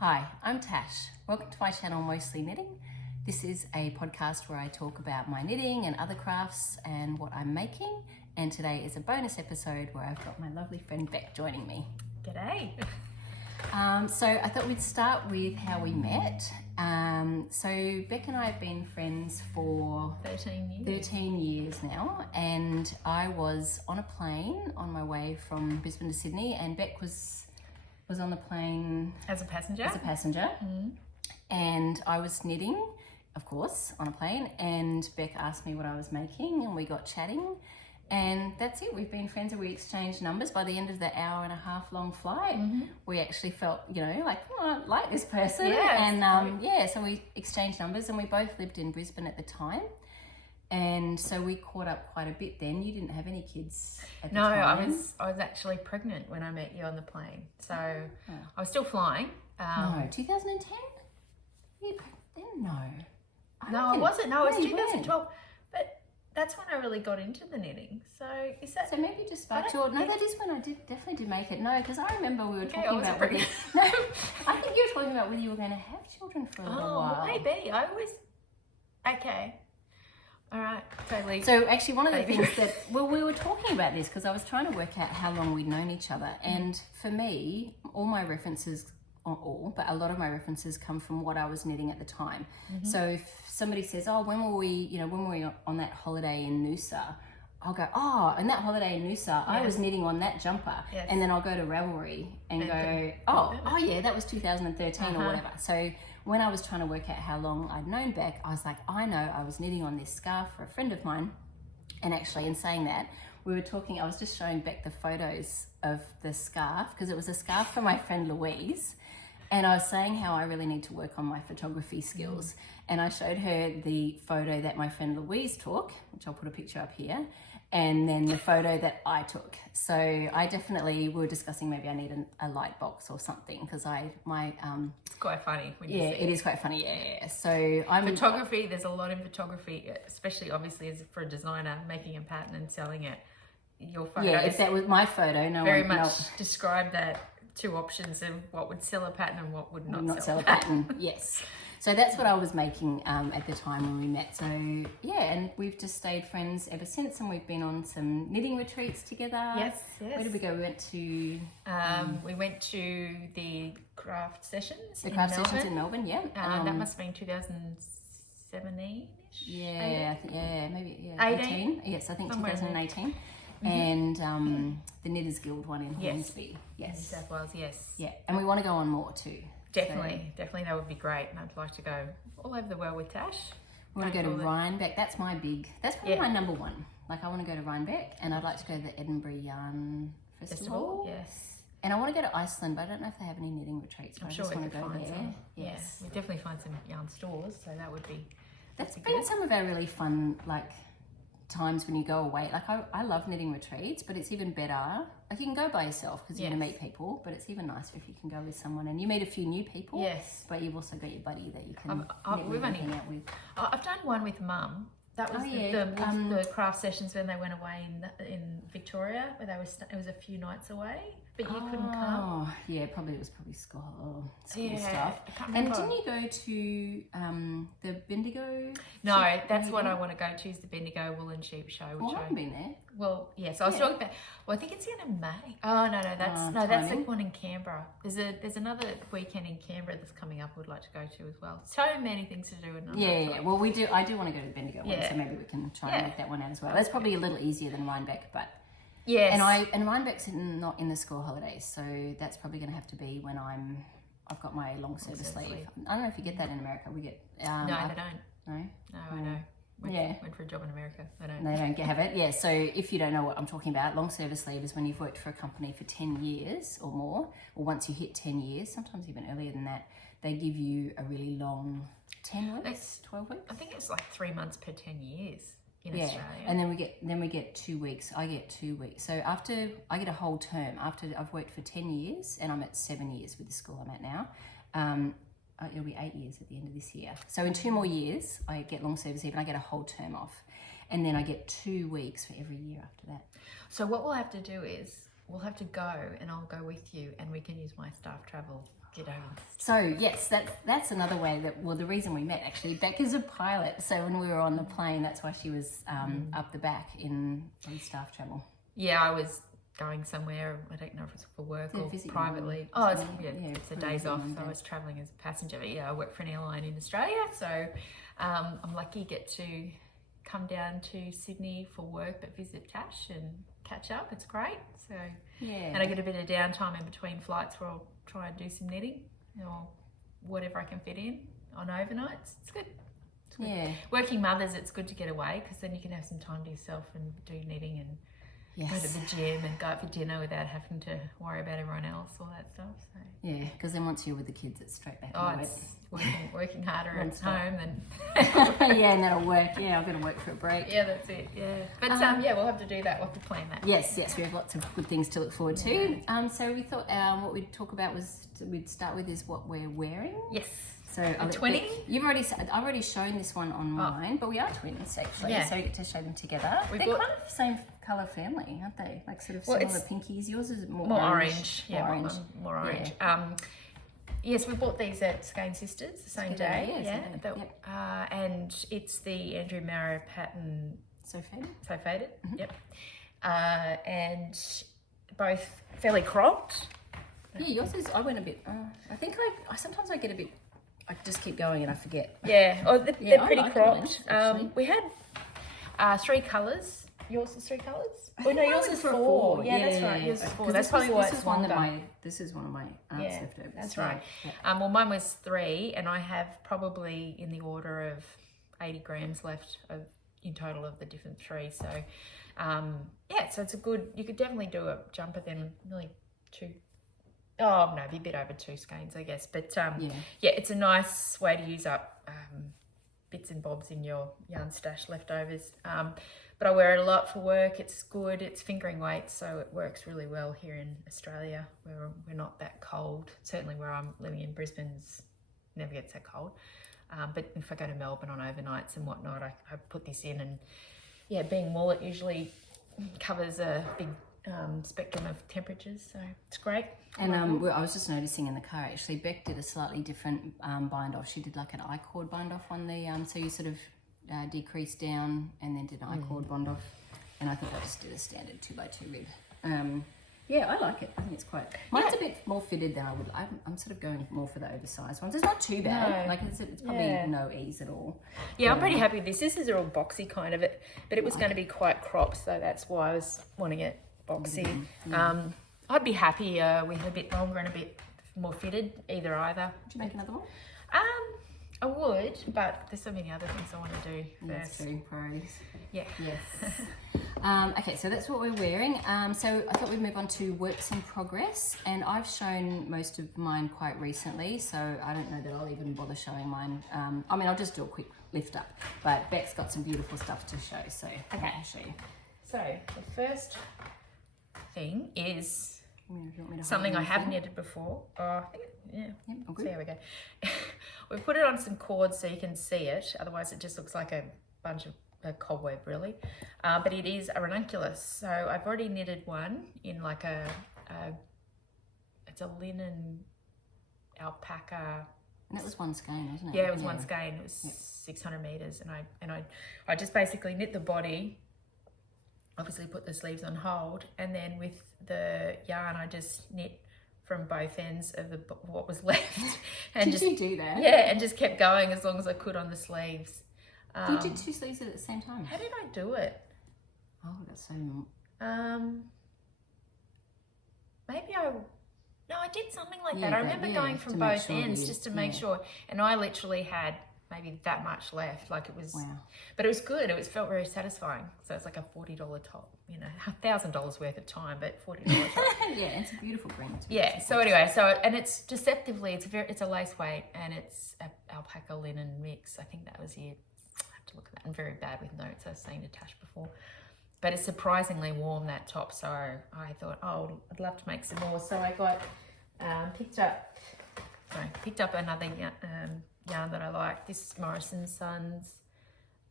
Hi, I'm Tash. Welcome to my channel, Mostly Knitting. This is a podcast where I talk about my knitting and other crafts and what I'm making. And today is a bonus episode where I've got my lovely friend Beck joining me. G'day. So I thought we'd start with how we met. So Beck and I have been friends for 13 years now, and I was on a plane on my way from Brisbane to Sydney, and Beck was on the plane As a passenger? Mm. And I was knitting, of course, on a plane, and Beck asked me what I was making, and we got chatting, and that's it. We've been friends, and we exchanged numbers. By the end of the hour and a half long flight, we actually felt, like, oh, I like this person. Yeah, so we exchanged numbers, and we both lived in Brisbane at the time. And so we caught up quite a bit then. You didn't have any kids at the time. No, I was actually pregnant when I met you on the plane. So I was still flying. No, 2010? You then? No. I wasn't. No, it was 2012. But that's when I really got into the knitting. So is that... So maybe just sparked your... No, that is when I definitely did make it. No, because I remember we were talking about... pregnant. No, I think you were talking about whether you were going to have children for a little while. Maybe. I always... Okay. All right, totally. So actually one of the things that, we were talking about this because I was trying to work out how long we'd known each other. And for me, all my references, not all, but a lot of my references come from what I was knitting at the time. So if somebody says, oh, when were we on that holiday in Noosa? I'll go, oh, and that holiday in Noosa, I was knitting on that jumper. Yes. And then I'll go to Ravelry and go, oh yeah, that was 2013 or whatever. So when I was trying to work out how long I'd known Beck, I was like, I know I was knitting on this scarf for a friend of mine. And actually in saying that, we were talking, I was just showing Beck the photos of the scarf because it was a scarf for my friend Louise. And I was saying how I really need to work on my photography skills. And I showed her the photo that my friend Louise took, which I'll put a picture up here, and then the photo that I took. So we were discussing maybe I need a light box or something because it's quite funny when you see it is quite funny, yeah. So photography, there's a lot in photography, especially obviously as for a designer, making a pattern and selling it. Your photo. Yeah, if that was my photo, describe that. Two options of what would sell a pattern and what would not sell a pattern. Yes. So that's what I was making at the time when we met. So yeah, and we've just stayed friends ever since, and we've been on some knitting retreats together. Yes. Where did we go? We went to the craft sessions. The craft sessions in Melbourne, yeah. That must have been 2017-ish. Yeah, 18. Yes, I think somewhere 2018. And the Knitters Guild one in Hornsby. Yes. New South Wales, yes. Yeah, and we want to go on more too. Definitely, that would be great. And I'd like to go all over the world with Tash. We want to go to Rhinebeck. That's probably my number one. Like, I want to go to Rhinebeck, and I'd like to go to the Edinburgh Yarn Festival. Yes. And I want to go to Iceland, but I don't know if they have any knitting retreats. I'm sure we could find there. Yes. We definitely find some yarn stores, so that would be... That's been some of our really fun, times when you go away. I love knitting retreats, but it's even better. You can go by yourself because you're going to meet people, but it's even nicer if you can go with someone and you meet a few new people. Yes. But you've also got your buddy that you can hang out with. I've done one with Mum. That was the craft sessions when they went away in Victoria, where it was a few nights away, but you couldn't come. Oh, yeah, it was school stuff. And didn't you go to the Bendigo? No, that's what I want to go to, is the Bendigo Wool and Sheep Show. Which I haven't been there. Well, yes, I was talking about. Well, I think it's in May. Oh no, that's the one in Canberra. There's another weekend in Canberra that's coming up. I would like to go to as well. So many things to do. Yeah. Well, I do want to go to the Bendigo one, so maybe we can try and make that one out as well. That's probably a little easier than Rhinebeck, but yes. And Rhinebeck's not in the school holidays, so that's probably going to have to be when I've got my long service leave. I don't know if you get that in America. We get no, they don't. No, I know. Went for a job in America. They don't have it. Yeah. So if you don't know what I'm talking about, long service leave is when you've worked for a company for 10 years or more, or once you hit 10 years, sometimes even earlier than that, they give you a really long 10 weeks, 12 weeks. I think it's 3 months per 10 years in Australia. And then we get 2 weeks. I get 2 weeks. So after I get a whole term, after I've worked for 10 years and I'm at 7 years with the school I'm at now, it'll be 8 years at the end of this year. So in 2 more years, I get long service leave and I get a whole term off. And then I get 2 weeks for every year after that. So what we'll have to do is, we'll have to go and I'll go with you and we can use my staff travel Ditto. So yes, that's another way that, well, the reason we met actually, Becca's a pilot. So when we were on the plane, that's why she was up the back on staff travel. Yeah, I was going somewhere. I don't know if it's for work or privately. It's a days off. So I was traveling as a passenger. But yeah, I work for an airline in Australia. So I'm lucky to get to come down to Sydney for work, but visit Tash and catch up. It's great. So and I get a bit of downtime in between flights where I'll try and do some knitting or whatever I can fit in on overnights. It's good. It's good. Yeah. Working mothers, it's good to get away because then you can have some time to yourself and do knitting and go to the gym and go out for dinner without having to worry about everyone else, all that stuff. So yeah, because then once you're with the kids, it's straight back. It's working harder at home than yeah, and that'll work. Yeah, I've got to work for a break. Yeah, that's it. Yeah, but yeah, we'll have to do that. We'll have to plan that. Yes, we have lots of good things to look forward to. So we thought what we'd talk about was we'd start with is what we're wearing. Yes. So twinning. I've already shown this one on mine, but we are twins actually. Yeah. So we get to show them together. They're kind of the same colour family, aren't they? Like sort of similar pinkies. Yours is more orange. Yeah, more orange. Yeah. Yes, we bought these at Skein Sisters the same day. And it's the Andrew Marrow pattern. So faded. Mm-hmm. Yep. And both fairly cropped. Yeah, yours is. I went a bit. I think I sometimes I get a bit. I just keep going and I forget. Yeah. Oh, they're pretty cropped. We had 3 colours. Yours is 3 colours? Oh no, yours is 4. Yeah, that's right. Yours is 4. That's probably why it's longer. This is one of my aunt's leftovers. That's right. Yeah. Well, mine was 3, and I have probably in the order of 80 grams left in total of the different 3. So, so it's a good. You could definitely do a jumper then, nearly 2. Oh no, be a bit over 2 skeins, I guess. But it's a nice way to use up bits and bobs in your yarn stash leftovers. But I wear it a lot for work. It's good. It's fingering weight, so it works really well here in Australia, where we're not that cold. Certainly where I'm living in Brisbane's never gets that cold. But if I go to Melbourne on overnights and whatnot, I put this in, and being wool, it usually covers a big spectrum of temperatures, so it's great. And I was just noticing in the car actually, Beck did a slightly different bind off. She did like an I-cord bind off on the so you sort of decrease down and then did an I-cord bind off, and I think I just did a standard 2x2 rib. I like it. I think it's quite. Mine's a bit more fitted than I would. I'm sort of going more for the oversized ones. It's not too bad. No. Like it's probably no ease at all. Yeah, I'm pretty happy with this. This is a real boxy kind of it, but it was going to be quite cropped, so that's why I was wanting it boxy. I'd be happy with a bit longer and a bit more fitted, either. Would you make another one? I would, but there's so many other things I want to do first. That's true, priorities. Yeah. Yes. Okay, so that's what we're wearing. So I thought we'd move on to works in progress, and I've shown most of mine quite recently, so I don't know that I'll even bother showing mine. I'll just do a quick lift up, but Beck's got some beautiful stuff to show, so I'll show you. So the first thing is something I have knitted before. See how we go. We put it on some cords so you can see it, otherwise it just looks like a bunch of a cobweb really. But it is a ranunculus. So I've already knitted one in like it's a linen alpaca. And that was one skein, wasn't it? Yeah, it was one skein. It was 600 meters, and I just basically knit the body. Obviously put the sleeves on hold, and then with the yarn I just knit from both ends of what was left. And Did you do that? Yeah, and just kept going as long as I could on the sleeves. You did 2 sleeves at the same time? How did I do it? Oh, that's so... Maybe I did something like that. I remember going from both ends just to make sure. And I literally had maybe that much left. Like it was, but it was good. It felt very satisfying. So it's like a $40 top, $1,000 worth of time, but $40 top. Yeah, it's a beautiful green. Yeah. So anyway, and it's deceptively, it's a lace weight, and it's a alpaca linen mix. I think that was it. I have to look at that. I'm very bad with notes. I've seen it Tash before, but it's surprisingly warm, that top. So I thought, I'd love to make some more. So I got picked up another yarn that I like. This is Morrison Sons,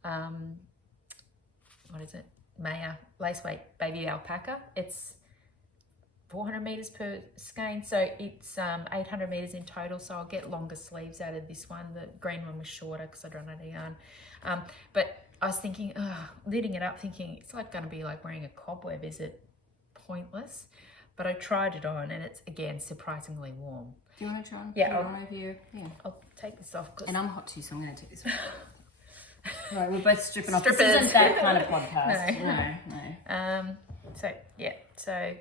what is it? Maya lace weight baby alpaca. It's 400 meters per skein, so it's 800 meters in total, so I'll get longer sleeves out of this one. The green one was shorter because I'd run out of yarn, but I was thinking, knitting it up, thinking it's like going to be like wearing a cobweb. Is it pointless? But I tried it on, and it's again surprisingly warm. Do you want to try on? Yeah, I'll take this off. And I'm hot too, so I'm going to take this off. Right, we're both stripping off. Strippers. This isn't that kind of podcast. No. So yeah, so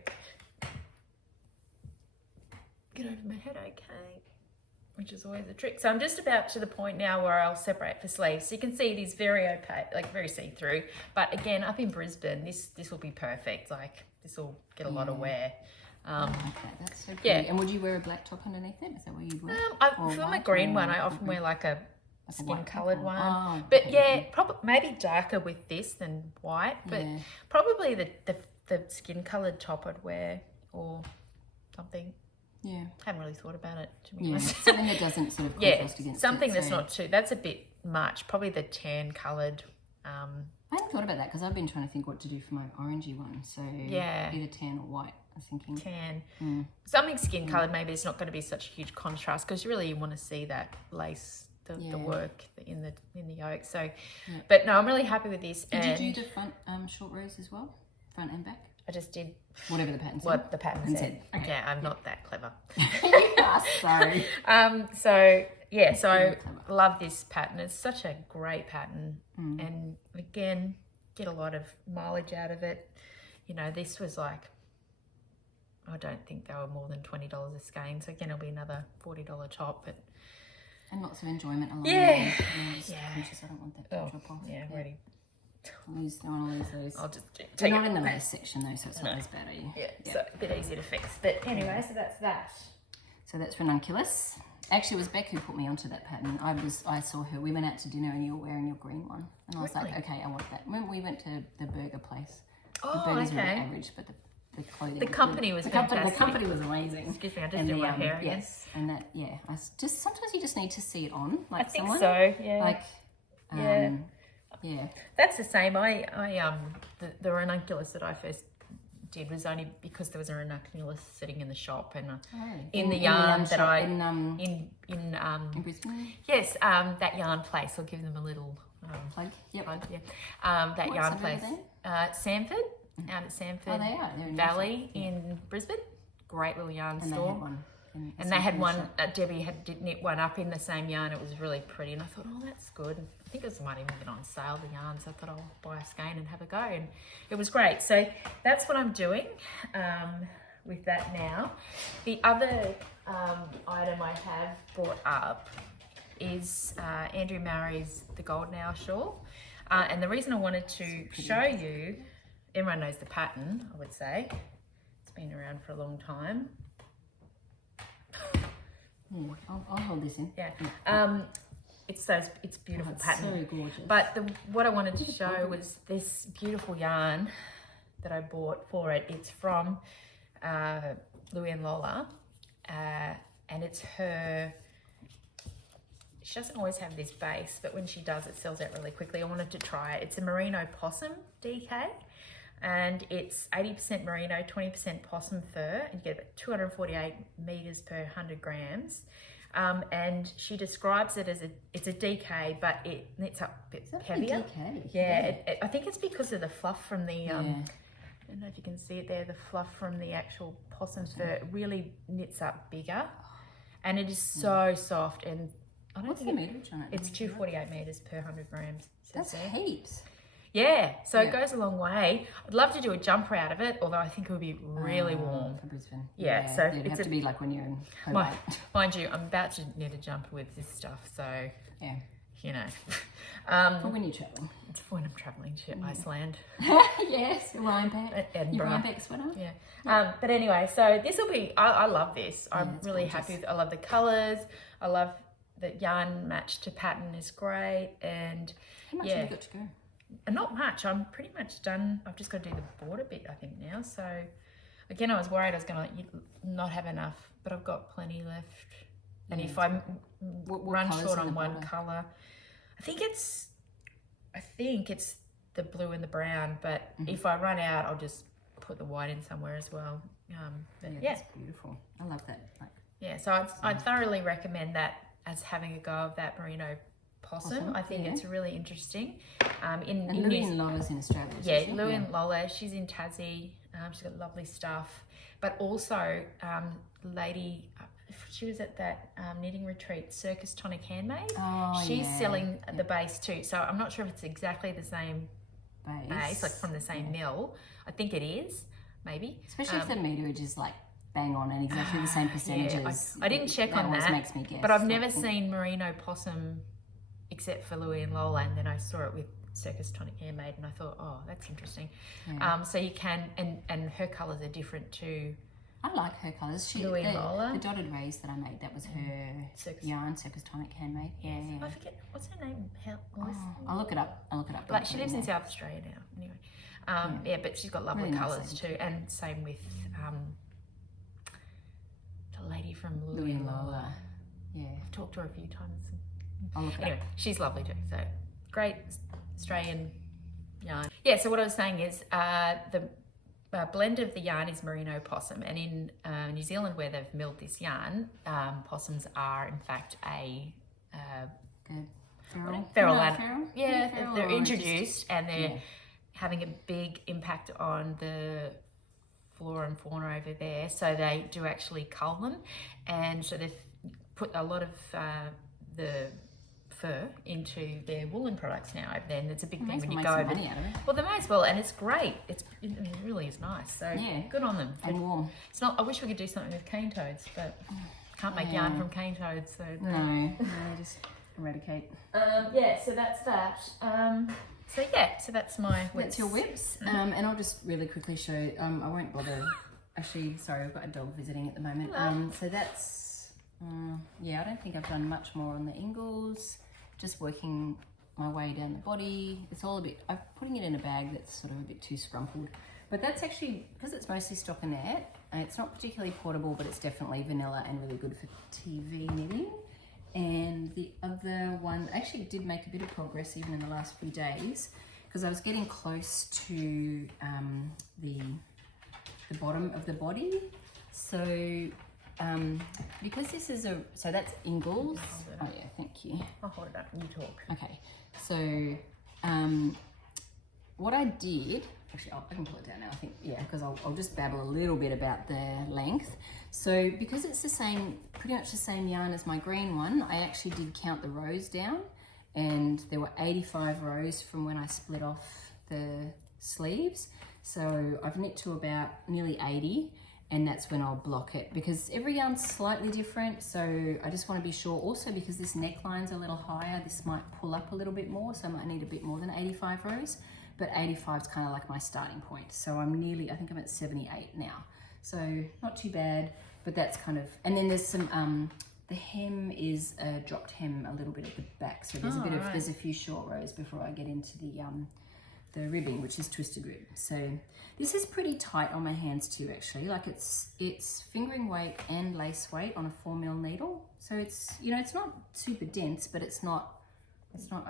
get over my head, okay, which is always a trick. So I'm just about to the point now where I'll separate for sleeves. So you can see it is very opaque, like very see-through. But again, up in Brisbane, this will be perfect. Like this will get a lot of wear. Okay, that's so pretty. Yeah. And would you wear a black top underneath it? Is that what you'd wear? For my green one, I often wear like a skin-coloured one. Oh, but yeah, probably maybe darker with this than white. But probably the skin-coloured top I'd wear or something. Yeah. Haven't really thought about it, to be honest. Something that doesn't sort of contrast against something it, that's not too, that's a bit much. Probably the tan coloured. I hadn't thought about that because I've been trying to think what to do for my orangey one. So either tan or white, I was thinking. Tan. Something skin coloured, maybe it's not going to be such a huge contrast because really you want to see that lace, the work in the yoke. So, but no, I'm really happy with this. Did you do the front short rows as well? Front and back? I just did whatever the pattern said. What the pattern said. Okay. Yeah, I'm not that clever. Sorry. So I love this pattern. It's such a great pattern, and again, get a lot of mileage out of it. You know, this was like, I don't think they were more than $20 a skein. So again, it'll be another $40 top, but and lots of enjoyment along the way. Yeah. Conscious I don't want that to drop off. Yeah, ready. Don't want to lose those. I'll just They're not in the lace section though, so it's not as bad, are you? Yeah, so a bit easier to fix. But anyway, so that's that. So that's Ranunculus. Actually, it was Beck who put me onto that pattern. I saw her. We went out to dinner and you were wearing your green one, and I was like, okay, I want that. When we went to the burger place, the burgers were average, but the clothing. The company was fantastic. The company was amazing. Excuse me, I just did my hair again. Yes, and that just sometimes you just need to see it on, like I think someone. so. Yeah. Like, yeah. That's the same. The ranunculus that I first did was only because there was a ranunculus sitting in the shop and in the yarn that I in Brisbane. Yes, that yarn place. I'll give them a little plug. Yep. Plug, yeah. That yarn place, Sanford, out at Sanford Oh, they are. They're in Valley in Brisbane. Great little yarn and store. They had one. And they had one, Debbie did knit one up in the same yarn. It was really pretty. And I thought, oh, that's good. I think it might even been on sale, the yarn. So I thought I'll buy a skein and have a go. And it was great. So that's what I'm doing with that now. The other item I have brought up is Andrea Mowry's The Golden Hour Shawl. And the reason I wanted to show you, everyone knows the pattern, I would say. It's been around for a long time. I'll hold this in. Yeah. It's beautiful pattern. So gorgeous. But what I wanted to show was this beautiful yarn that I bought for it. It's from Louie and Lola, and it's her. She doesn't always have this base, but when she does, it sells out really quickly. I wanted to try it. It's a Merino Possum DK. And it's 80% merino, 20% possum fur, and you get about 248 meters per 100 grams. And she describes it as it's a DK, but it knits up a bit heavier. DK? Yeah, I think it's because of the fluff from the, I don't know if you can see it there, the fluff from the actual possum fur. It really knits up bigger, and it is so soft. And I don't think the meterage on it? It's 248 meters per 100 grams. That's heaps. Yeah, so it goes a long way. I'd love to do a jumper out of it, although I think it would be really warm. For Brisbane. Yeah, so it'd have to be like when you're in Hobart. Mind you, I'm about to knit a jumper with this stuff, so you know. For when you travel. It's for when I'm travelling to Iceland. Yes, Rhinebeck. Edinburgh. Your Rhinebeck sweater. Yeah. But anyway, so this will be, I love this. I'm really happy with it. I love the colours. I love the yarn match to pattern is great. And how much have you got to go? Not much. I'm pretty much done. I've just got to do the border bit, I think, now. So, again, I was worried I was going to not have enough, but I've got plenty left. And if I run short on one colour, I think it's the blue and the brown. But if I run out, I'll just put the white in somewhere as well. But That's beautiful. I love that. Like, so I'd thoroughly recommend that as having a go of that Merino Possum. I think it's really interesting. And Louie and Lola's in Australia. Yeah, Louie and Lola, she's in Tassie. She's got lovely stuff. But also, lady, she was at that knitting retreat, Circus Tonic Handmade. She's selling the base too. So I'm not sure if it's exactly the same base, like from the same mill. I think it is, maybe. Especially if the meterage is like bang on and exactly the same percentages. I didn't check on that, makes me guess. But I've never seen Merino Possum except for Louie and Lola, and then I saw it with Circus Tonic Handmade, and I thought, oh, that's interesting. So you can, and her colours are different too. I like her colours. Louie and Lola. The dotted rays that I made, that was her yarn, Circus Tonic Handmade. Yeah. I forget, what's her name? I'll look it up. Like, she lives in South Australia now, anyway. But she's got lovely Really nice colours too, and same with the lady from Louie and Lola. Yeah. I've talked to her a few times. I'll look it Anyway, up. she's lovely too. So great Australian yarn. Yeah, so what I was saying is the blend of the yarn is Merino Possum, and in New Zealand, where they've milled this yarn, possums are in fact a feral animal. Yeah, they're introduced, and they're having a big impact on the flora and fauna over there. So they do actually cull them, and so they've put a lot of the fur into their woolen products now over there, and it's a big thing when you go over. Money out of it. Well, they may as well, and it's great. It really is nice. So good on them. And warm. It's not. I wish we could do something with cane toads, but can't make yarn from cane toads. So no, just eradicate. So that's that. So that's my whips. That's your whips. And I'll just really quickly show. I won't bother. Actually, sorry, I've got a dog visiting at the moment. So that's. I don't think I've done much more on the Ingalls. Just working my way down the body. It's all a bit, I'm putting it in a bag that's sort of a bit too scrumpled. But that's actually, because it's mostly stockinette, it's not particularly portable, but it's definitely vanilla and really good for TV knitting. And the other one, I actually did make a bit of progress even in the last few days, because I was getting close to the bottom of the body. So because this is so that's Ingalls. Oh yeah, thank you. I'll hold it up and you talk. Okay, so what I did, actually I can pull it down now, I think, because I'll just babble a little bit about the length. So because it's pretty much the same yarn as my green one, I actually did count the rows down, and there were 85 rows from when I split off the sleeves. So I've knit to about nearly 80. And that's when I'll block it, because every yarn's slightly different. So I just want to be sure also, because this neckline's a little higher, this might pull up a little bit more. So I might need a bit more than 85 rows, but 85 is kind of like my starting point. So I think I'm at 78 now. So not too bad, but that's kind of, and then there's some, the hem is a dropped hem a little bit at the back. So there's there's a few short rows before I get into the ribbing, which is twisted rib. So this is pretty tight on my hands too, actually. Like it's fingering weight and lace weight on a 4mm needle. So it's, it's not super dense, but it's not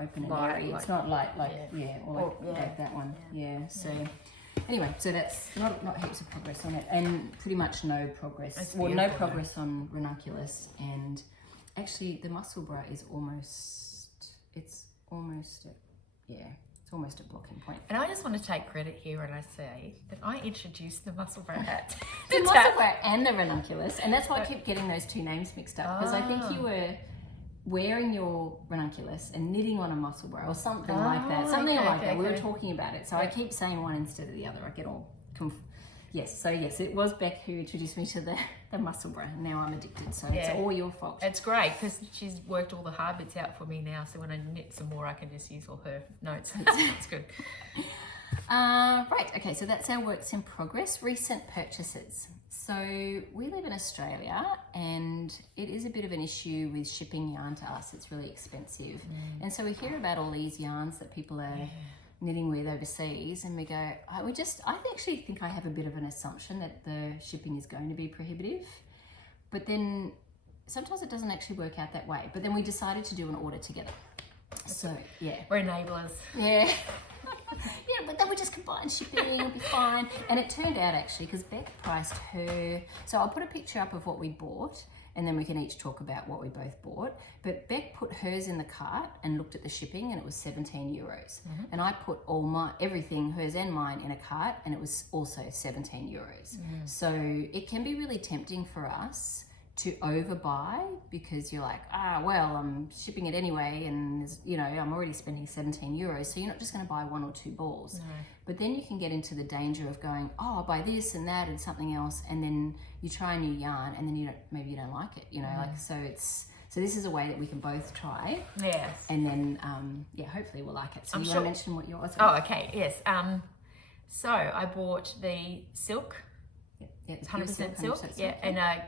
open and airy. It's not light like that one. So anyway, so that's not heaps of progress on it, and pretty much no progress. No progress on Ranunculus, and actually the muscle bra is almost a blocking point. And I just want to take credit here when I say that I introduced the muscle bra hat. The muscle bra and the Ranunculus, and that's why I keep getting those two names mixed up, because I think you were wearing your Ranunculus and knitting on a muscle bra or something like that. We were talking about it, so I keep saying one instead of the other. I get all Yes, it was Beck who introduced me to the muscle bra. Now I'm addicted, so it's all your fault. It's great because she's worked all the hard bits out for me now, so when I knit some more I can just use all her notes. It's good. Right, okay, so that's our works in progress. Recent purchases. So we live in Australia, and it is a bit of an issue with shipping yarn to us. It's really expensive. And so we hear about all these yarns that people are knitting with overseas, and we go, I actually think I have a bit of an assumption that the shipping is going to be prohibitive, but then sometimes it doesn't actually work out that way. But then we decided to do an order together. So we're enablers. Yeah, but then we just combine shipping, it'll be fine. And it turned out actually, because Beck priced her, so I'll put a picture up of what we bought and then we can each talk about what we both bought. But Beck put hers in the cart and looked at the shipping and it was 17 euros. And I put everything, hers and mine, in a cart and it was also 17 euros. So it can be really tempting for us to overbuy because you're like, well, I'm shipping it anyway and, you know, I'm already spending 17 euros. So you're not just going to buy 1 or 2 balls. No. But then you can get into the danger of going, I'll buy this and that and something else. And then you try a new yarn and then maybe you don't like it, you know, like, so this is a way that we can both try. Yes. And then, hopefully we'll like it. So you want to mention what yours is? Oh, okay. Yes. So I bought the silk. Yeah, 100% silk. Yeah. And I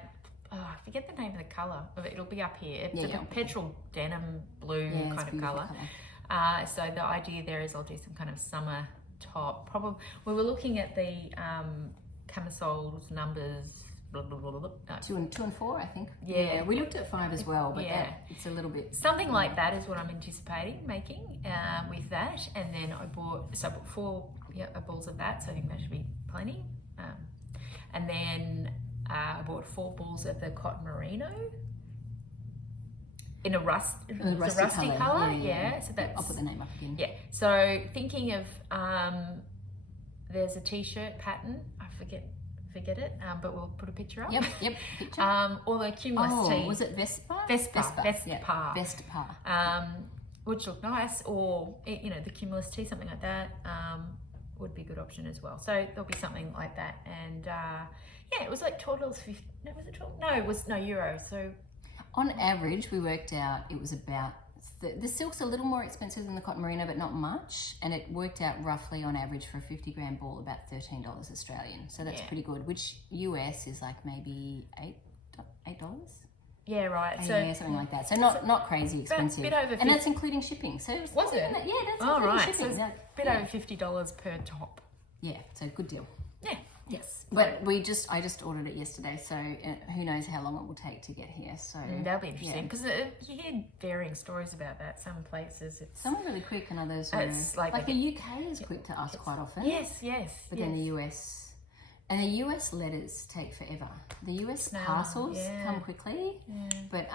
forget the name of the colour of it. It'll be up here. It's a petrol denim blue kind of colour. So the idea there is I'll do some kind of summer top. Probably we were looking at the camisoles numbers. Blah, blah, blah, blah. No. 2 and 4, I think. Yeah, we looked at 5 as well, but it's a little bit something like that is what I'm anticipating making with that. And then I bought 4 balls of that, so I think that should be plenty. And then I bought 4 balls of the cotton merino in a rusty colour. Yeah, so that's, I'll put the name up again. Yeah, so thinking of there's a t-shirt pattern. I forget it, but we'll put a picture up. Yep, picture. Or the cumulus tee. Was it Vespa? Vespa. Which look nice, or the cumulus tee, something like that, would be a good option as well. So there'll be something like that, and it was like $12.50. No, was it 12? No, it was euro. So on average, we worked out it was about. The silk's a little more expensive than the cotton merino, but not much. And it worked out roughly on average for a 50 gram ball about $13 Australian. So that's pretty good, which US is like maybe $8. Yeah, right. So something like that. So not crazy expensive. Bit over 50. And that's including shipping. So was it? That's including shipping. So it's a bit over $50 per top. Yeah, so good deal. Yeah. Yes, but I just ordered it yesterday, so who knows how long it will take to get here. So that'll be interesting because you hear varying stories about that. Some places some are really quick, and others are like the UK is quick to us quite often. Yes. But then the US and the US letters take forever. The US parcels come quickly, but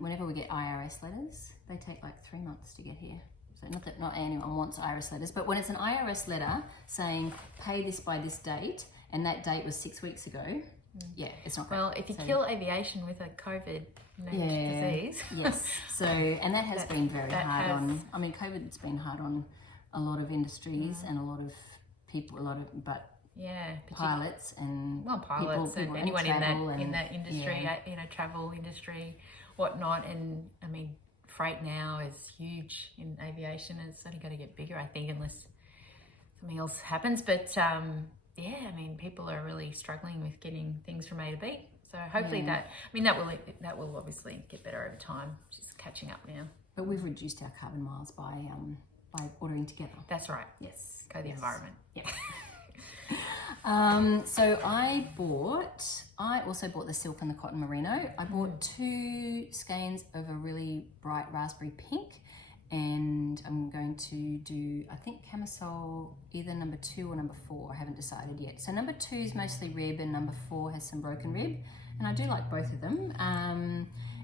whenever we get IRS letters, they take like 3 months to get here. So not anyone wants IRS letters, but when it's an IRS letter saying pay this by this date, and that date was 6 weeks ago, it's not great. Well, if you kill aviation with a COVID disease. Yes. So, and that has been very hard on, I mean, COVID's been hard on a lot of industries and a lot of people, pilots and pilots people and anyone in that industry, travel industry, whatnot. And I mean, freight now is huge in aviation. It's only going to get bigger, I think, unless something else happens. But I mean, people are really struggling with getting things from A to B. So hopefully that will obviously get better over time. Just catching up now. But we've reduced our carbon miles by ordering together. That's right. Yes. Go the environment. Yeah. So I also bought the silk and the cotton merino. I bought 2 skeins of a really bright raspberry pink, and I'm going to do, I think, camisole either number 2 or number 4. I haven't decided yet. So number 2 is mostly rib and number 4 has some broken rib, and I do like both of them.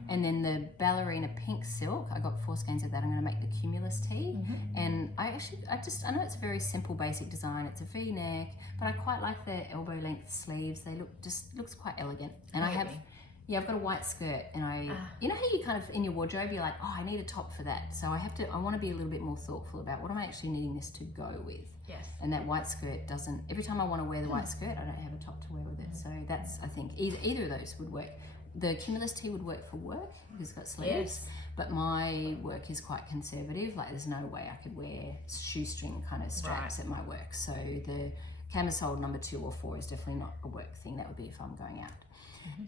And then the ballerina pink silk, I got 4 skeins of that. I'm going to make the cumulus tee. And I know it's a very simple basic design. It's a V-neck, but I quite like the elbow length sleeves. They looks quite elegant. And I've got a white skirt, and you know how you kind of in your wardrobe you're like, I need a top for that. So I want to be a little bit more thoughtful about what am I actually needing this to go with. Yes. And that white skirt doesn't. Every time I want to wear the white skirt, I don't have a top to wear with it. So that's, I think either of those would work. The cumulus tee would work for work because it's got sleeves, but my work is quite conservative. Like there's no way I could wear shoestring kind of straps at my work. So the camisole number 2 or 4 is definitely not a work thing. That would be if I'm going out.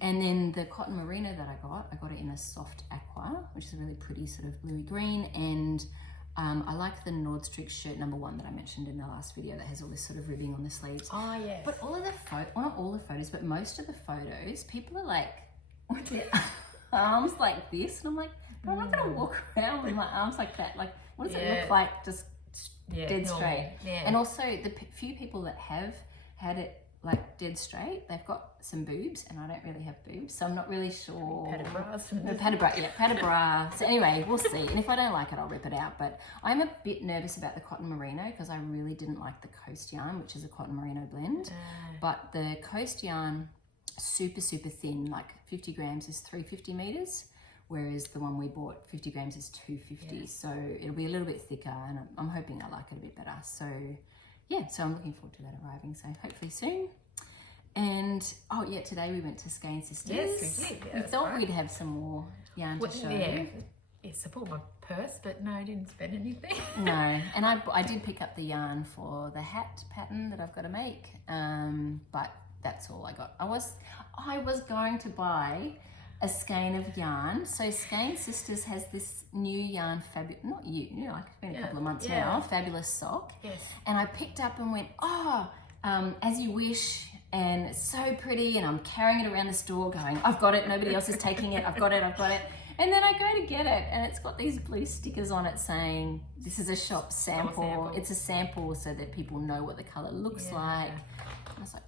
And then the cotton merino that I got it in a soft aqua, which is a really pretty sort of bluey green. And I like the Nordstrom shirt number 1 that I mentioned in the last video that has all this sort of ribbing on the sleeves. Oh, yeah. But all of the not all the photos, but most of the photos, people are like with their arms like this. And I'm like, but I'm not going to walk around with my arms like that. Like, what does it look like just dead normal. straight. Yeah. And also the few people that have had it like dead straight, they've got some boobs, and I don't really have boobs, so I'm not really sure. Padded bras. No, padded bra, yeah, padded bra. So anyway, we'll see. And if I don't like it, I'll rip it out. But I'm a bit nervous about the cotton merino because I really didn't like the Coast yarn, which is a cotton merino blend. But the Coast yarn, super thin, like 50 grams is 350 meters, whereas the one we bought 50 grams is 250. So it'll be a little bit thicker, and I'm hoping I like it a bit better. So yeah, so I'm looking forward to that arriving. So hopefully soon. And oh yeah, today we went to Skane Sisters. Yes, we did. Yeah, we thought we'd have some more yarn to show. Yes, I bought my purse, but no, I didn't spend anything. No, and I did pick up the yarn for the hat pattern that I've got to make, but that's all I got. I was going to buy a skein of yarn. So Skane Sisters has this new yarn, like it's been a couple of months now, Fabulous Sock. Yes. And I picked up and went, As You Wish, and it's so pretty, and I'm carrying it around the store going, I've got it, nobody else is taking it, I've got it. And then I go to get it, and it's got these blue stickers on it saying, this is a shop sample. It's a sample so that people know what the colour looks like. I was like,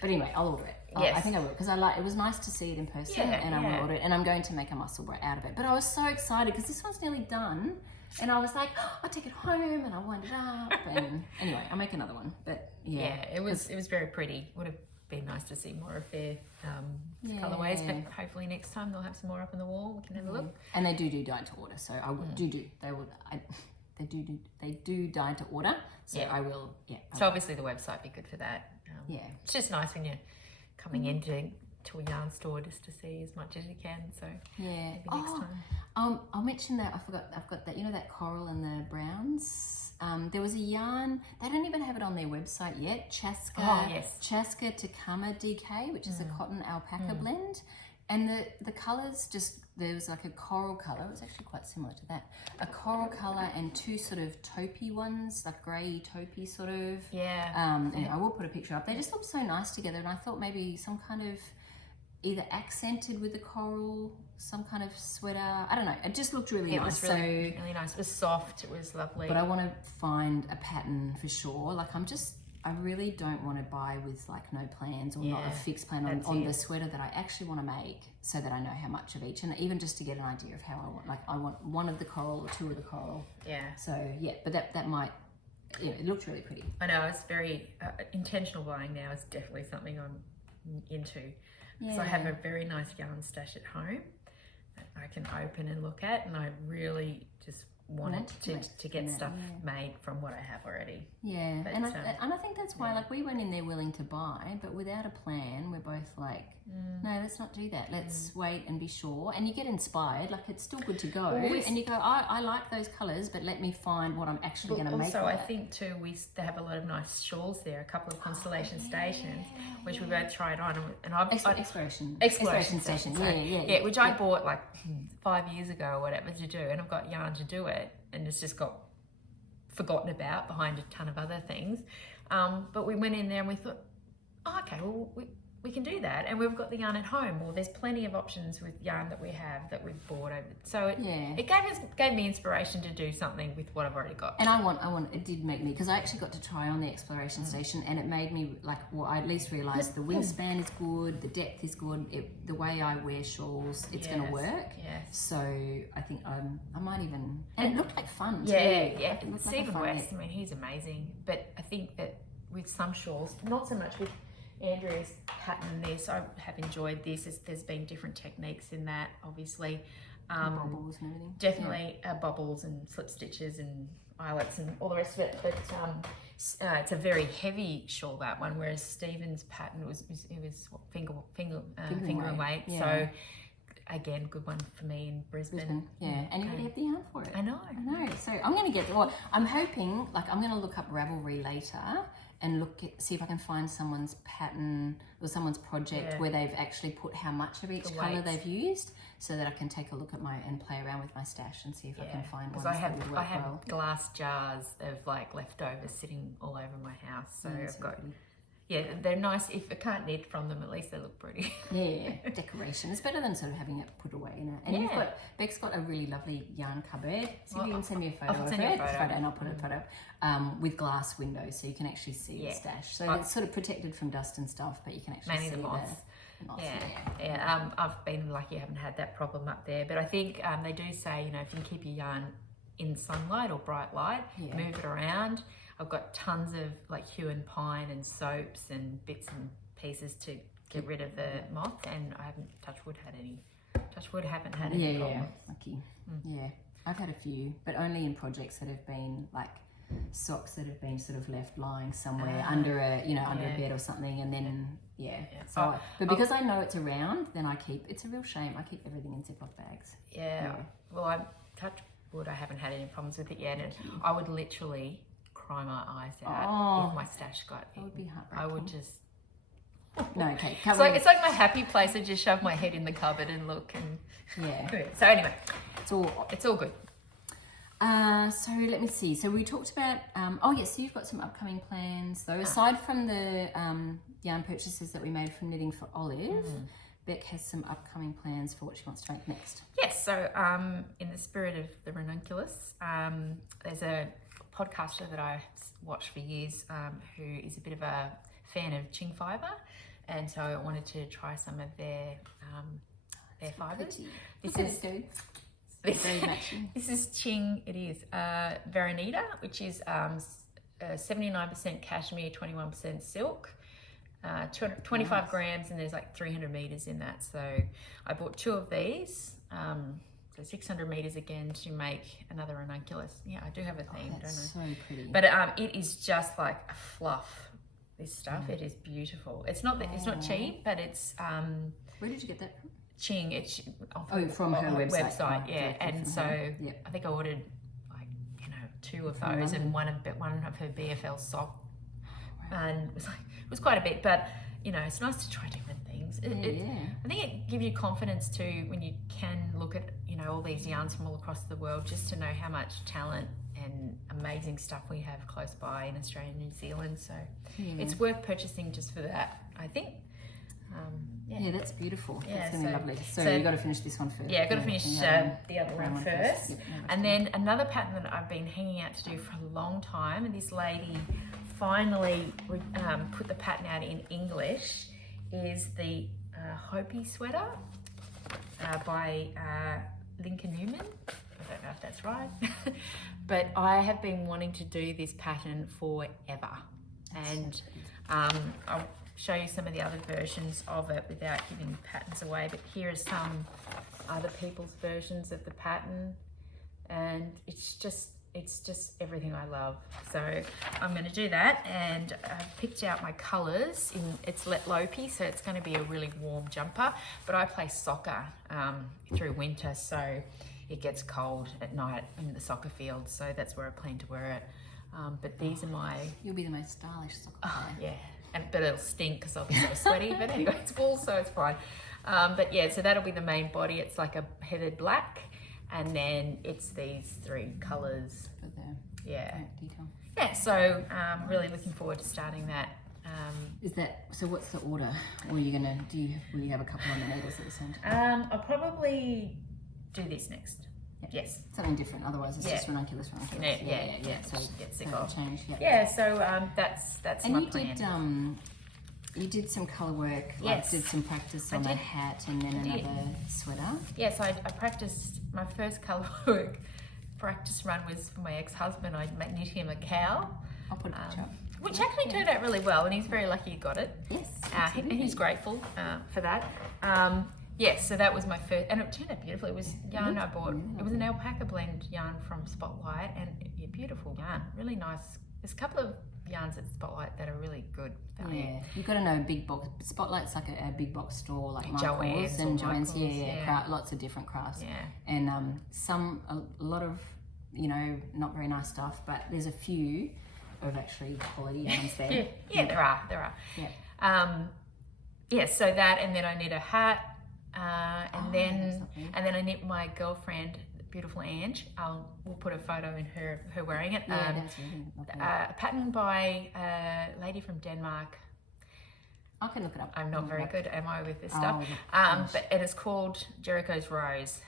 but anyway, I'll order it. Yes. I think I will, because it was nice to see it in person, and I will order it, and I'm going to make a muscle bra out of it. But I was so excited because this one's nearly done, and I was like, I'll take it home and I'll wind it up, and anyway, I'll make another one. But it was very pretty. Would have been nice to see more of their colourways, but hopefully next time they'll have some more up on the wall. We can have a look. And they do dye to order, so I they do dye to order, so I will. So obviously the website be good for that. It's just nice when you're coming into a yarn store just to see as much as you can. So maybe next time. I'll mention that I've got that, that coral and the browns. There was a yarn, they don't even have it on their website yet, Chaska Takama DK, which is a cotton alpaca blend, and the colours there was like a coral colour, it was actually quite similar to that, a coral colour and two sort of taupey ones, like grey taupey sort of. I will put a picture up. They just look so nice together, and I thought maybe some kind of either accented with the coral, some kind of sweater. I don't know. It just looked really nice. It was really nice. It was soft. It was lovely. But I want to find a pattern for sure. Like I really don't want to buy with like no plans or not a fixed plan on the sweater that I actually want to make, so that I know how much of each, and even just to get an idea of how I want. Like I want one of the coral or two of the coral. So but that might. It looked really pretty. I know. It's very intentional buying now. Is definitely something I'm into. So I have a very nice yarn stash at home that I can open and look at, and I really just wanted to get stuff made from what I have already. But, and I think that's why like we went in there willing to buy, but without a plan, we're both like, no, let's not do that. Let's wait and be sure. And you get inspired, like it's still good to go, and you go, I like those colours, but let me find what I'm actually going to make. Also, I think too, they have a lot of nice shawls there, a couple of Constellation stations, which we both tried on, and Exploration Station, which I bought like 5 years ago or whatever to do, and I've got yarn to do it, and it's just got forgotten about behind a ton of other things. But we went in there and we thought, okay, well we can do that, and we've got the yarn at home. Well, there's plenty of options with yarn that we have that we've bought over. So it gave me inspiration to do something with what I've already got. And it did make me, because I actually got to try on the Exploration Station, and it made me like, I at least realised the wingspan is good, the depth is good, the way I wear shawls, it's going to work. So I think I might even, and it looked like fun too. It's Stephen West, I mean, he's amazing, but I think that with some shawls, not so much with Andrea's pattern this, I have enjoyed this. There's been different techniques in that, obviously. Bobbles and everything. Definitely bobbles and slip stitches and eyelets and all the rest of it. But it's a very heavy shawl, that one, whereas Stephen's pattern was finger and weight. So again, good one for me in Brisbane. And you already have the yarn for it. I know. So I'm going to get, I'm hoping, like I'm going to look up Ravelry later and see if I can find someone's pattern or someone's project where they've actually put how much of each colour they've used, so that I can take a look at and play around with my stash and see if I can find ones that would work well. I have glass jars of like leftovers sitting all over my house, so I've got yeah, they're nice. If I can't knit from them, at least they look pretty. Yeah, decoration. It's better than sort of having it put away, you know. And Beck's got a really lovely yarn cupboard. So you can send me a photo of it, and I'll put a photo with glass windows, so you can actually see the stash. So it's sort of protected from dust and stuff, but you can actually see the moths. I've been lucky; I haven't had that problem up there. But I think they do say, you know, if you can keep your yarn in sunlight or bright light, move it around. I've got tons of like hue and pine and soaps and bits and pieces to get rid of the moth, and I haven't, haven't had any problems. Lucky. Yeah, I've had a few, but only in projects that have been like socks that have been sort of left lying somewhere under a under a bed or something, and then So, but because I know it's around, then it's a real shame. I keep everything in Ziploc bags. Well, I touch wood. I haven't had any problems with it yet, and I would literally cry my eyes out if my stash got in. That would be heartbreaking. I would just. No, okay. It's like my happy place. I just shove my head in the cupboard and look, and So anyway, it's all good. So let me see. So we talked about. So you've got some upcoming plans though. Aside from the yarn purchases that we made from Knitting for Olive, Beck has some upcoming plans for what she wants to make next. Yes. So in the spirit of the Ranunculus, there's a podcaster that I watched for years who is a bit of a fan of Ching fibre, and so I wanted to try some of their fibres. This is Ching. It is Veronita, which is 79% cashmere, 21% silk, 25 grams, and there's like 300 meters in that. So I bought 2 of these. So 600 meters again to make another ranunculus. Yeah, I do have a theme, don't I? So pretty. But it is just like a fluff. This stuff, it is beautiful. It's not cheap, but it's. Where did you get that from? Ching. It's from her website. And so I think I ordered 2 of those and one of her BFL sock, and it was quite a bit. But it's nice to try different things. I think it gives you confidence too when you can look at all these yarns from all across the world, just to know how much talent and amazing stuff we have close by in Australia and New Zealand. So it's worth purchasing just for that, I think. That's beautiful. That's going to be lovely. So you've got to finish this one first. Yeah, I've got to finish the other one first. Yep, and then another pattern that I've been hanging out to do for a long time, and this lady finally put the pattern out in English, is the Hopi sweater by Lincoln Newman. I don't know if that's right. But I have been wanting to do this pattern forever. And I'll show you some of the other versions of it without giving patterns away. But here are some other people's versions of the pattern. And it's just everything I love. So I'm going to do that, and I've picked out my colours. It's Let Lopi, so it's going to be a really warm jumper. But I play soccer through winter, so it gets cold at night in the soccer field. So that's where I plan to wear it. But these are my... You'll be the most stylish soccer player. But it'll stink because I'll be so sweaty. But anyway, it's wool, so it's fine. So that'll be the main body. It's like a heathered black. And then it's these 3 colours. Detail. Yeah, so really looking forward to starting that. So what's the order? Or are you going to, will you have a couple on the needles at the same time? I'll probably do this next. Yes. Something different, otherwise it's just ranunculus. Yeah. So get sick of. Change. So that's my plan. You did some colour work, did some practice on a hat and then another sweater. Yes, I practiced, my first colour work practice run was for my ex-husband. I knit him a cow. I'll put a picture up. Which actually turned out really well, and he's very lucky he got it. Yes, and he's grateful for that. So that was my first, and it turned out beautiful. It was yarn I bought. It was an alpaca blend yarn from Spotlight, and beautiful yarn, really nice. There's a couple of yarns at Spotlight that are really good value. Yeah, you've got to know big box. Spotlight's like a big box store, like Michael's and Joann's. Lots of different crafts. Yeah, and a lot of not very nice stuff, but there's a few of actually quality yarns there. There are. Yeah. So that, and then I knit a hat. And then I knit my girlfriend, beautiful Ange. We'll put a photo in her wearing it. That's really lovely. A pattern by a lady from Denmark. I can look it up. I'm not very good, am I, with this Oh, stuff? yeah. But it is called Jericho's Rose.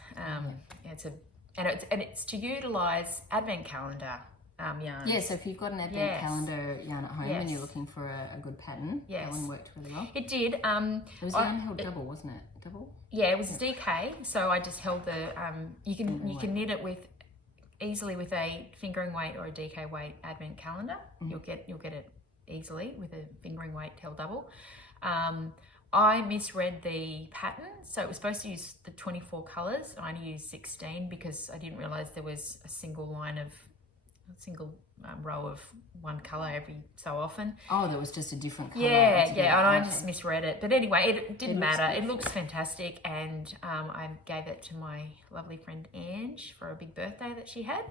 It's to utilise advent calendar yarns. Yeah, so if you've got an advent calendar yarn at home and you're looking for a good pattern, that one worked really well. It did. It was yarn held double, wasn't it? Double? Yeah, it was DK. So I just held the. You can knit it with easily with a fingering weight or a DK weight advent calendar. You'll get it easily with a fingering weight held double. I misread the pattern, so it was supposed to use the 24 colours. I only used 16 because I didn't realise there was a single row of one colour every so often. Oh, there was just a different colour. Yeah, and I just misread it. But anyway, it didn't matter. It looks fantastic, and I gave it to my lovely friend Ange for a big birthday that she had.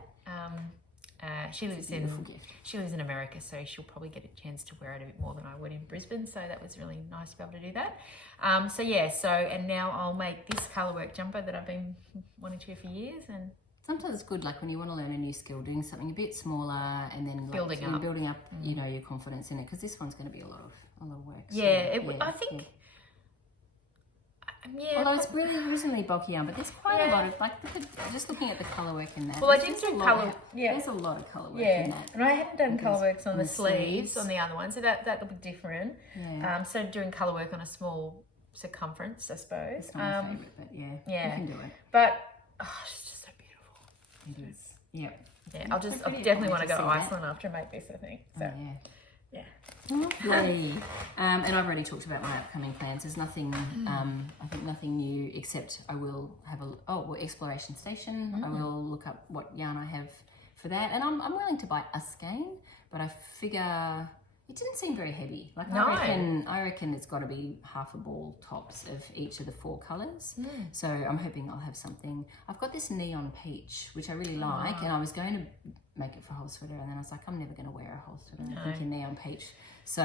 She lives in America, so she'll probably get a chance to wear it a bit more than I would in Brisbane. So that was really nice to be able to do that. And now I'll make this colourwork jumper that I've been wanting to for years. And sometimes it's good, like when you want to learn a new skill, doing something a bit smaller and then building up, your confidence in it, because this one's going to be a lot of work. I think. Although it's really reasonably bulky yarn, but there's quite a lot of, just looking at the colourwork in that. Well, I did do colour. There's a lot of colourwork in that. And I hadn't done colourworks on the sleeves on the other one, so that'll be different. Yeah. So doing colourwork on a small circumference, I suppose. It's not my favourite, but you can do it. But it's just so beautiful. It is. Yep. Yeah, I definitely want to go to Iceland after I make this, I think. So. Oh, yeah. Lovely. And I've already talked about my upcoming plans. There's nothing, I think nothing new, except I will have exploration station. I will look up what yarn I have for that. And I'm willing to buy a skein, but I figure it didn't seem very heavy. Like I reckon it's got to be half a ball tops of each of the 4 colours. So I'm hoping I'll have something. I've got this neon peach, which I really like, and I was going to make it for a whole sweater, and then I was like, I'm never going to wear a whole sweater. I think in neon peach. So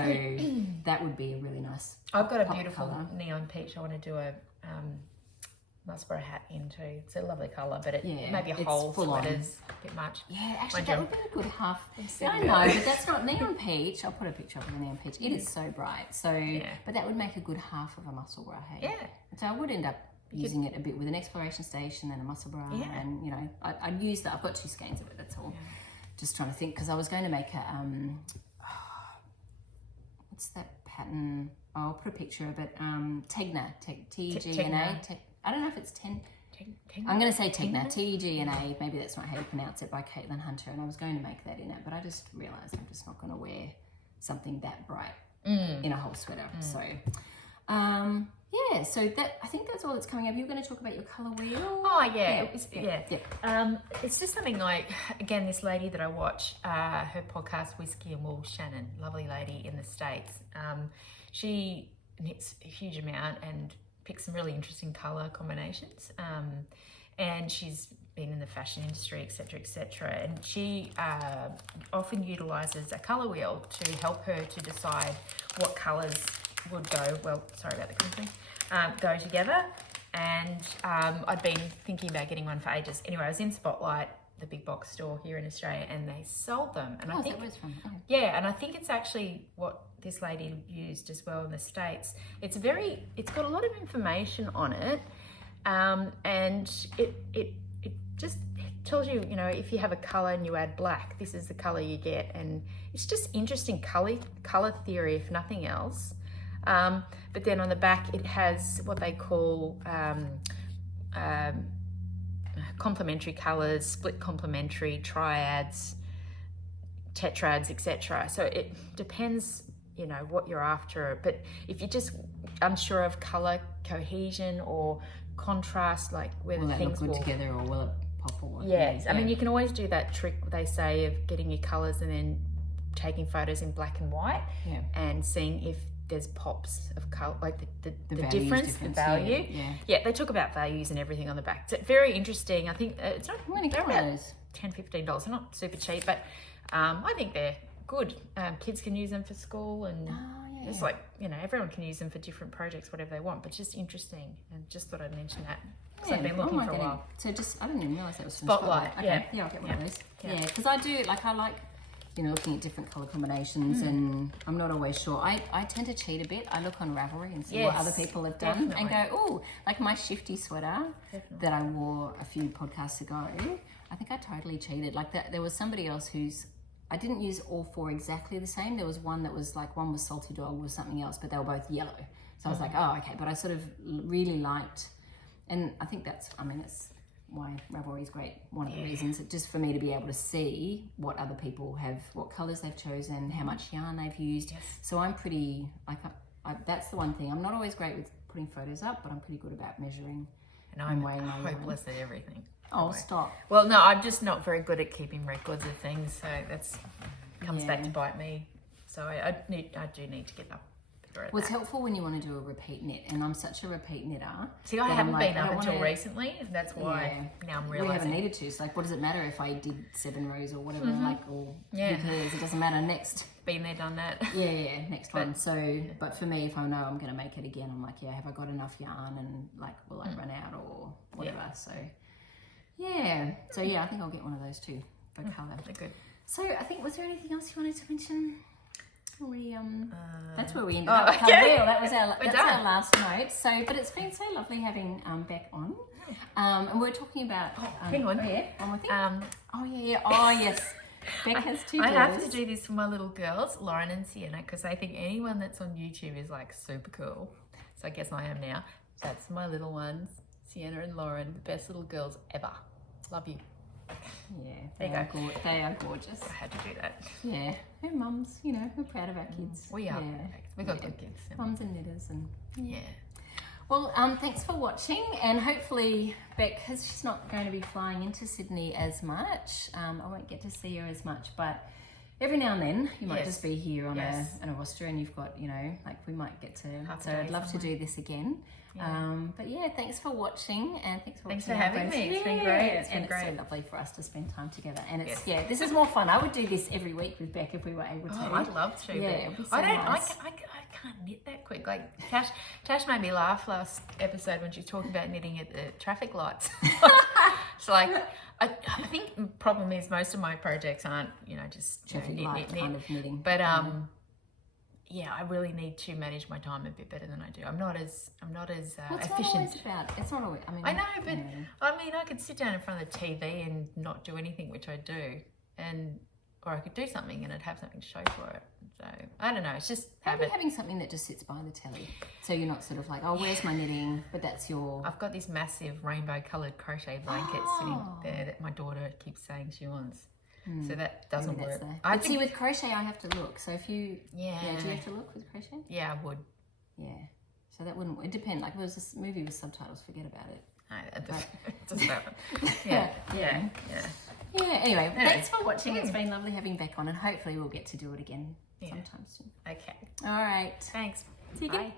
that would be a really nice. I've got a beautiful neon peach. I want to do a Musborough hat into. It's a lovely colour, but maybe a whole sweater's a bit much. Yeah, actually that would be a good half. I know, but that's not neon peach. I'll put a picture up of the neon peach. It is so bright. So, but that would make a good half of a Musselburgh hat. Yeah. So I would end up using it a bit with an exploration station and a Musselburgh, and I'd use that. I've got 2 skeins of it. That's all. Just trying to think, because I was going to make a what's that pattern? Oh, I'll put a picture of it. Tegna, Tegna. I don't know if it's I'm going to say Tegna, Tegna. Maybe that's not how you pronounce it, by Caitlin Hunter. And I was going to make that in it, but I just realised I'm just not going to wear something that bright in a whole sweater. So, so that, I think that's all that's coming up. You're going to talk about your colour wheel. Oh yeah, it's just something like, again, this lady that I watch, her podcast, Whiskey and Wool, Shannon, lovely lady in the States. She knits a huge amount and picks some really interesting colour combinations. And she's been in the fashion industry, etc. And she often utilises a colour wheel to help her to decide what colours would go, go together. And I'd been thinking about getting one for ages. Anyway, I was in Spotlight, the big box store here in Australia, and they sold them. And I think that was from. Yeah, and I think it's actually what this lady used as well in the States. It's got a lot of information on it, and it just tells you, if you have a colour and you add black, this is the colour you get, and it's just interesting colour theory, if nothing else. But then on the back it has what they call complementary colours, split complementary, triads, tetrads, etc. So it depends, what you're after. But if you're just unsure of colour cohesion or contrast, like whether things look good together or will it pop or yes. I mean, you can always do that trick they say of getting your colours and then taking photos in black and white and seeing if there's pops of colour, like the difference, the value. Yeah, they talk about values and everything on the back. It's very interesting. I think it's not how many colours? $10-15. They're not super cheap, but I think they're good. Kids can use them for school, and it's like, everyone can use them for different projects, whatever they want. But just interesting, and just thought I'd mention that because I've been looking for a while. So I didn't even realise that was from Spotlight. Okay. Yeah, I'll get one of those. Yeah, because I do I like you know, looking at different colour combinations, and I'm not always sure. I tend to cheat a bit. I look on Ravelry and see what other people have done and go, oh, like my shifty sweater that I wore a few podcasts ago, I think I totally cheated. Like that, there was somebody else who's, I didn't use all 4 exactly the same. There was one that was like, one was Salty Dog was something else, but they were both yellow. So I was like, oh, okay. But I sort of really liked, and I think that's, I mean, that's why Ravelry is great. One of the reasons, just for me to be able to see what other people have, what colours they've chosen, how much yarn they've used. So I'm pretty, like, that's the one thing. I'm not always great with putting photos up, but I'm pretty good about measuring. And I'm hopeless at everything. Oh, stop. Well, no, I'm just not very good at keeping records of things, so that's comes back to bite me. So I do need to get up. Well, it's helpful when you want to do a repeat knit, and I'm such a repeat knitter. See, I haven't been up until recently, and that's why now I'm realising. We haven't needed to. So, like, what does it matter if I did 7 rows or whatever? Like, or because it doesn't matter. Next. Been there, done that. Yeah, next one. So, but for me, if I know I'm going to make it again, I'm like, have I got enough yarn, and like, will I run out or whatever? So, So I think I'll get one of those too for colour. They're good. So, I think, was there anything else you wanted to mention? We that's where we ended up. Well, that was our last note. So, but it's been so lovely having Beck on. And we're talking about hang on. one more thing. Yes. Beck has 2 I daughters. have to do this for my little girls, Lauren and Sienna, because I think anyone that's on YouTube is like super cool. So I guess I am now. That's my little ones, Sienna and Lauren, the best little girls ever. Love you. Yeah, they are gorgeous. I had to do that. Yeah, we're mums, you know, we're proud of our kids. We are. We've got good kids. Mums and knitters and Well, thanks for watching, and hopefully Beck, because she's not going to be flying into Sydney as much, I won't get to see her as much, but every now and then you might just be here on a roster, and you've got, you know, like we might get to, so I'd love to do this again. But thanks for watching, and thanks for having me. It's been great. It's so lovely for us to spend time together, and it's this is more fun. I would do this every week with Beck if we were able to. Oh, I'd love to. It'd be so I nice. I can't knit that quick. Like Tash made me laugh last episode when she was talking about knitting at the traffic lights. It's like I think the problem is most of my projects aren't, you know, just traffic light kind of knitting. But I really need to manage my time a bit better than I do. I'm not as efficient. It's not always. I mean, I know, but I mean, I could sit down in front of the TV and not do anything, which I do, or I could do something and I'd have something to show for it. So I don't know. It's just having something that just sits by the telly, so you're not sort of like, oh, where's my knitting? But that's your. I've got this massive rainbow-coloured crochet blanket sitting there that my daughter keeps saying she wants. So that doesn't work. But see, with crochet, I have to look. So if you, do you have to look with crochet? Yeah, I would. Yeah. So that wouldn't. It depends. Like, if it was this movie with subtitles, forget about it. It doesn't happen. Yeah. Anyway, thanks for watching. It's been lovely having Beck on, and hopefully we'll get to do it again sometime soon. Okay. All right. Thanks. See you again.